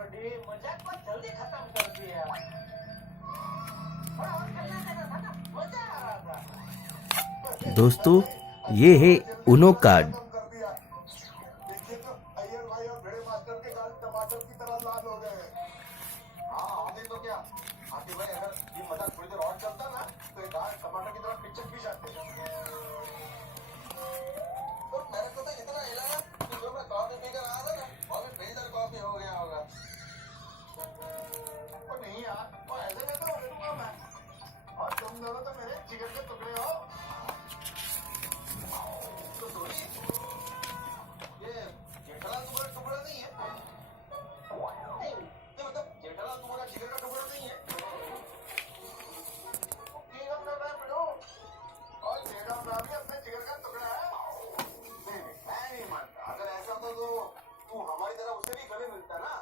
बड़ी मजाक को जल्दी खत्म कर दिया। थोड़ा और खेलना देना था ना, मजा आ रहा था। दोस्तों, ये है उनो कार्ड। देखिए तो अय्यर भाई और भिड़े मास्टर के गाल टमाटर की तरह लाल हो गए हैं। हाँ आगे तो क्या आगे भाई, अगर ये मजाक थोड़ी देर और चलता ना तो ये गाल टमाटर की तरह पिचक भी जाते। तो मेरे को तो इतना हिलाया कि जो मैं कॉफी पीकर आया था ना वो भी फिल्टर कॉफी हो गया होगा। और नहीं यार, वो ऐसे में तो रहूंगा मैं, और तुम दोनों तो मेरे जिगर के टुकड़े हो। तो सोनी, ये जेठालाल तुम्हारा टुकड़ा नहीं है? नहीं, ये मतलब जेठालाल तुम्हारा जिगर का टुकड़ा नहीं है? ठीक हम कर रहे हैं बिडू, और जेठालाल भी अपने जिगर का टुकड़ा है। नहीं नहीं, मैं नहीं मानता। अगर ऐसा होता तो तू हमारी तरह उसे भी गले मिलता ना।